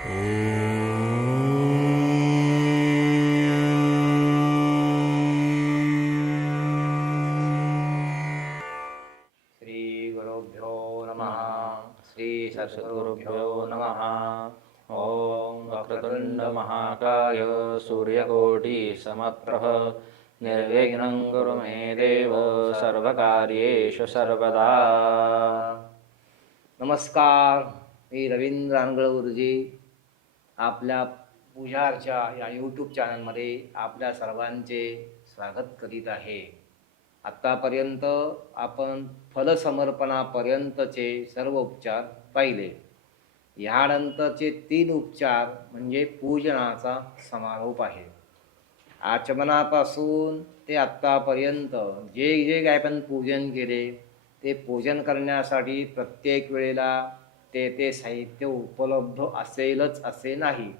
श्रीगुरुभ्यो नमः। श्रीसद्गुरुभ्यो नमः। ॐ वक्रतुण्डमहाकाय सूर्यकोटिसमप्रभ निर्विघ्नं कुरु मे देव सर्वकार्येषु सर्वदा। नमस्कार मी रवींद्र गुरुजी आपल्या पुजारच्या या यूट्यूब चॅनलमध्ये आपल्या सर्वांचे स्वागत करीत आहे. आत्तापर्यंत आपण फलसमर्पणापर्यंतचे सर्व उपचार पाहिले. ह्यानंतरचे तीन उपचार म्हणजे पूजनाचा समारोप आहे. आचमनापासून ते आत्तापर्यंत जे जे काय आपण पूजन केले ते पूजन करण्यासाठी प्रत्येक वेळेला ते ते साहित्य उपलब्ध असेलच असे नाही.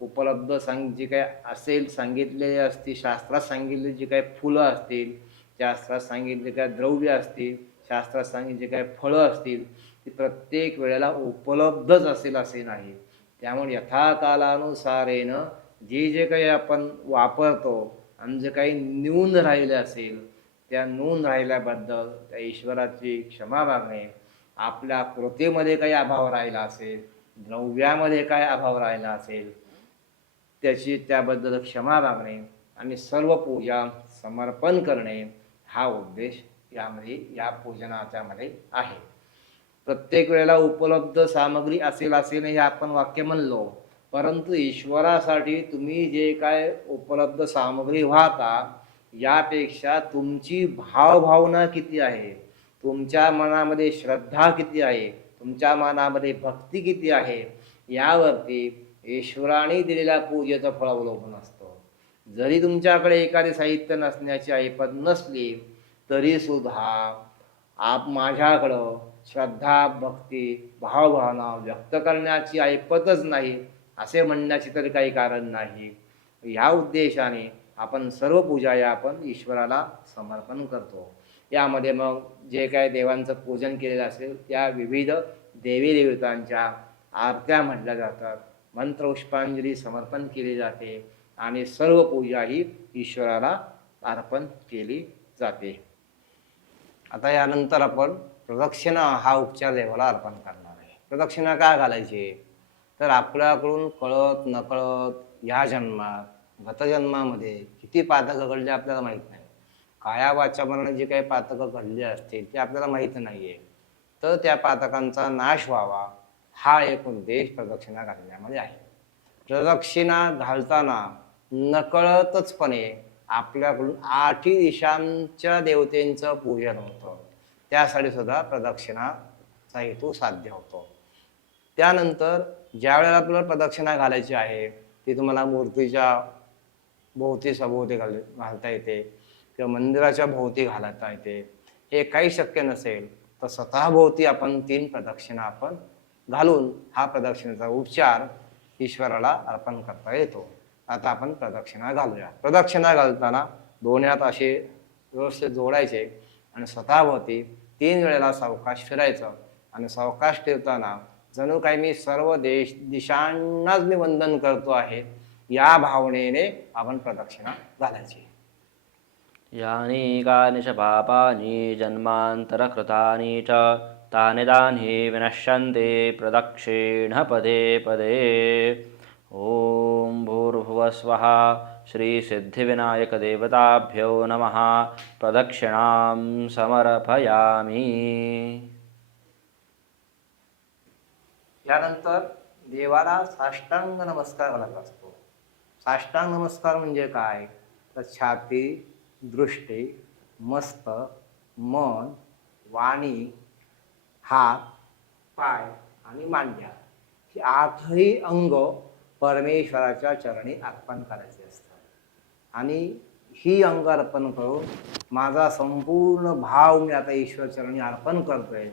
उपलब्ध सांग जे काय असेल सांगितलेले असतील शास्त्रात सांगितले जी काय फुलं असतील शास्त्रात सांगितले काय द्रव्य असतील शास्त्रात सांगितले काय फळं असतील ती प्रत्येक वेळेला उपलब्धच असेल असे नाही. त्यामुळे यथाकालानुसारेनं जे जे काही आपण वापरतो आणि जे काही नोंद राहिले असेल त्या नोंद राहिल्याबद्दल त्या ईश्वराची क्षमा मागणे आपल्या कृतीमध्ये काही अभाव राहिला असेल द्रव्यामध्ये काय अभाव राहिला असेल त्याची त्याबद्दल क्षमा मागणे आणि सर्व पूजा समर्पण करणे हा उद्देश यामध्ये या पूजनाच्यामध्ये आहे. प्रत्येक वेळेला उपलब्ध सामग्री असेल असेल हे आपण वाक्य म्हणलो परंतु ईश्वरासाठी तुम्ही जे काय उपलब्ध सामग्री वाहता यापेक्षा तुमची भावभावना किती आहे? तुमच्या मनामध्ये श्रद्धा किती आहे? तुमच्या मनामध्ये भक्ती किती आहे? यावरती ईश्वराने दिलेल्या पूजेचं फळ अवलंबून असतं. जरी तुमच्याकडे एखादे साहित्य नसण्याची ऐपत नसली तरी सुद्धा आप माझ्याकडं श्रद्धा भक्ती भावभावना व्यक्त करण्याची ऐपतच नाही असे म्हणण्याचे तरी काही कारण नाही. ह्या उद्देशाने आपण सर्व पूजा या आपण ईश्वराला समर्पण करतो. यामध्ये मग जे काय देवांचं पूजन केलेलं असेल त्या विविध देवी देवतांच्या आरत्या म्हटल्या जातात. मंत्र पुष्पांजली समर्पण केली जाते आणि सर्व पूजा ही ईश्वराला अर्पण केली जाते. आता यानंतर आपण प्रदक्षिणा हा उपचार देवाला अर्पण करणार आहे. प्रदक्षिणा का घालायची? तर आपल्याकडून कळत नकळत या जन्मात गतजन्मामध्ये किती पातक घडले आपल्याला माहीत नाही. काया वाचापणाने जे काही पातकं घडली असतील ते आपल्याला माहीत नाही आहे तर त्या पातकांचा नाश व्हावा हा एक उद्देश प्रदक्षिणा घालण्यामध्ये आहे. प्रदक्षिणा घालताना नकळतचपणे आपल्याकडून आठी दिशांच्या देवतेंचं पूजन होतं. त्यासाठी सुद्धा प्रदक्षिणाचा हेतू साध्य होतो. त्यानंतर ज्या वेळेला आपल्याला प्रदक्षिणा घालायची आहे ती तुम्हाला मूर्तीच्या भोवती सभोवती घाल घालता येते. किंवा मंदिराच्या भोवती घालता येते हे काही शक्य नसेल तर स्वतःभोवती आपण तीन प्रदक्षिणा आपण घालून हा प्रदक्षिणेचा उपचार ईश्वराला अर्पण करता येतो. आता आपण प्रदक्षिणा घालूया. प्रदक्षिणा घालताना दोन हात असे व्यवस्थित जोडायचे आणि स्वतःभोवती तीन वेळेला सावकाश फिरायचं आणि सावकाश ठेवताना जणू काही मी सर्व देश दिशांनाच मी वंदन करतो आहे या भावनेने आपण प्रदक्षिणा घालायची. यानि कानि च पापानि जन्मान्तरकृतानि च तानि तानि विनश्यन्ति प्रदक्षिणः पदे पदे। ॐ भूर्भुवस्वः श्रीसिद्धिविनायकदेवताभ्यो नमः। प्रदक्षिणां समर्पयामि। यानंतर देवाला साष्टांग नमस्कार घालायचा असतो. साष्टांग नमस्कार म्हणजे काय? तर छाती दृष्टी मस्त मन वाणी हात पाय आणि मांड्या. ही आठही अंग परमेश्वराच्या चरणी अर्पण करायचे असतात. आणि ही अंग अर्पण करून माझा संपूर्ण भाव मी आता ईश्वर चरणी अर्पण करतोय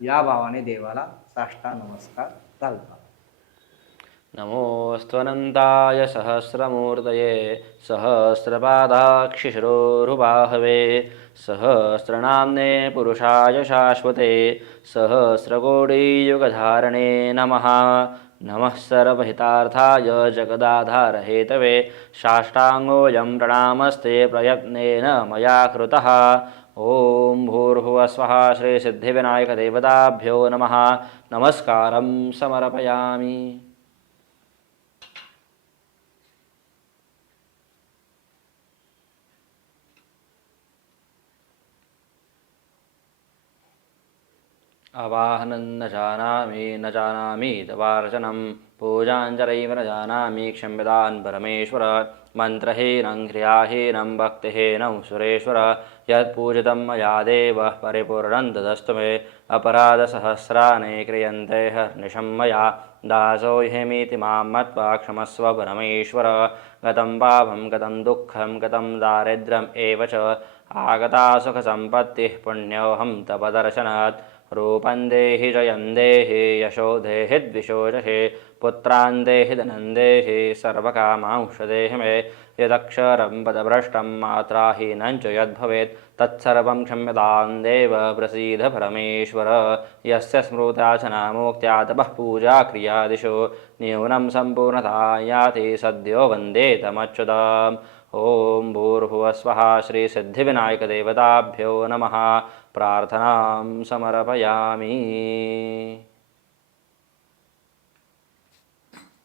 या भावाने देवाला साष्टा नमस्कार घालतात नमोऽस्त्वनन्ताय सहस्रमूर्तये सहस्रपादाक्षिशिरोरुबाहवे सहस्रनाम्ने पुरुषाय शाश्वते सहस्रकोटियुगधारणे नमः। नमः सर्वहितार्थाय जगदाधारहेतवे साष्टाङ्गोऽयं प्रणामस्ते प्रयत्नेन मया कृतः। ॐ भूर्भुवस्वः श्रीसिद्धिविनायकदेवताभ्यो नमः। नमस्कारं समर्पयामि। अवाहनं न जानामि न जानामि तवार्चनं। पूजाञ्जलैव न जानामि क्षम्यतान् परमेश्वर। मन्त्रहीनं क्रियाहीनं भक्तिहीनं सुरेश्वर। यत्पूजितं मया देवः परिपूर्णं तदस्तु मे। अपराधसहस्राणि क्रियन्ते हर्निशं मया। दासो ह्यमीति मां मत्वा क्षमस्व परमेश्वर। गतं पापं गतं दुःखं गतं दारिद्र्यम् एव च। आगता सुखसम्पत्तिः पुण्योऽहं तपदर्शनात् रूपं देहि जयं देहि यशो देहि द्विषोजहे पुत्रान् देहि धनं देहि सर्वकामांश देहि मे यदक्षरं पदभ्रष्टं मात्राहीनं च यद्भवेत् तत्सर्वं क्षम्यतां देव प्रसीद परमेश्वर। यस्य तपः पूजा क्रियादिषु न्यूनं सम्पूर्णता याति सद्यो वन्दे तमच्युताम्। ॐ भूर्भुवस्वः श्रीसिद्धिविनायकदेवताभ्यो नमः। प्रार्थनां समर्पयामि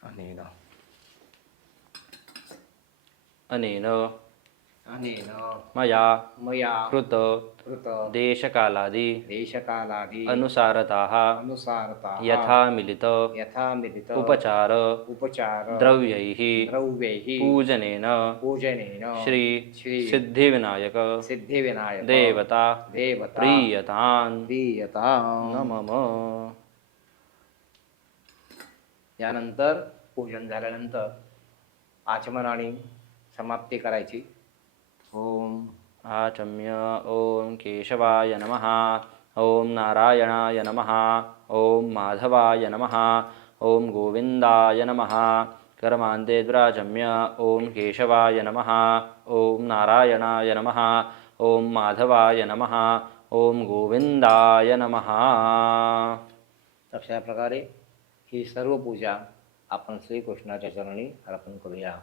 अनेन अनेन अनेन मया मया कृत कृत देशकालादि देशकालादि अनुसारताः अनुसारता यथा मिलित यथा मिलित उपचार उपचार द्रव्यैः द्रव्यैः पूजनेन पूजनेन श्री श्री सिद्धिविनायक सिद्धिविनायक देवता देवता प्रीयतान् प्रियता न मम यानंतर पूजन झाल्यानंतर आचमनाने समाप्ती करायची. ओम आचम्य ॐ केशवाय नमः ॐ नारायणाय नमः ॐ माधवाय नमः ॐ गोविन्दाय नमः कर्मान्ते द्राचम्य ॐ केशवाय नमः ॐ नारायणाय नमः ॐ माधवाय नमः ॐ गोविन्दाय नमः। अशा प्रकारे ही सर्व पूजा आपण श्रीकृष्णाच्या चरणी अर्पण करूया.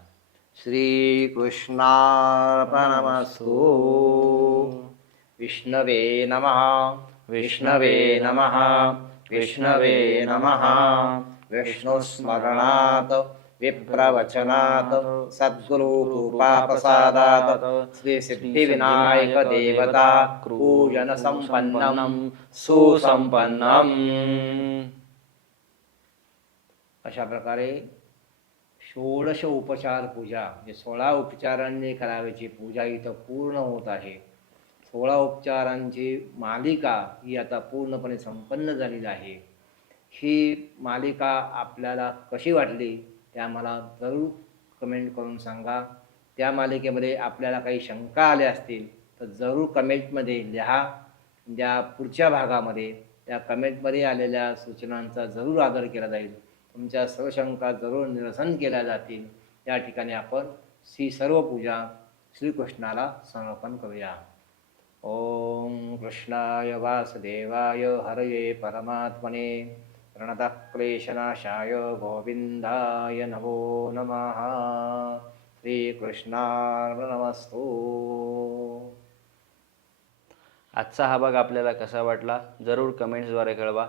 श्रीकृष्णार्पणमस्तु. विष्णवे नमः. विष्णवे नमः. विष्णवे नमः. विष्णुस्मरणात् विप्रवचनात् सद्गुरुकृपाप्रसादात् श्रीसिद्धिविनायकदेवता पूजनसम्पन्नं सुसम्पन्नम् अशा प्रकारे षोडश उपचार पूजा म्हणजे सोळा उपचारांनी करावयाची पूजा इथं पूर्ण होत आहे. सोळा उपचारांची मालिका ही आता पूर्णपणे संपन्न झालेली आहे. ही मालिका आपल्याला कशी वाटली त्या मला जरूर कमेंट करून सांगा. त्या मालिकेमध्ये आपल्याला काही शंका आल्या असतील तर जरूर कमेंटमध्ये लिहा. ज्या पुढच्या भागामध्ये त्या कमेंटमध्ये आलेल्या सूचनांचा जरूर आदर केला जाईल. तुमच्या सर्व शंका जरूर निरसन केल्या जातील. या ठिकाणी आपण श्री सर्व पूजा श्रीकृष्णाला समर्पण करूया. ओम कृष्णाय वासुदेवाय हरये परमात्मने. प्रणतक्लेशनाशाय गोविन्दाय नमो नमः. श्रीकृष्णार्पणमस्तु आजचा हा भाग आपल्याला कसा वाटला? जरूर कमेंट्सद्वारे कळवा.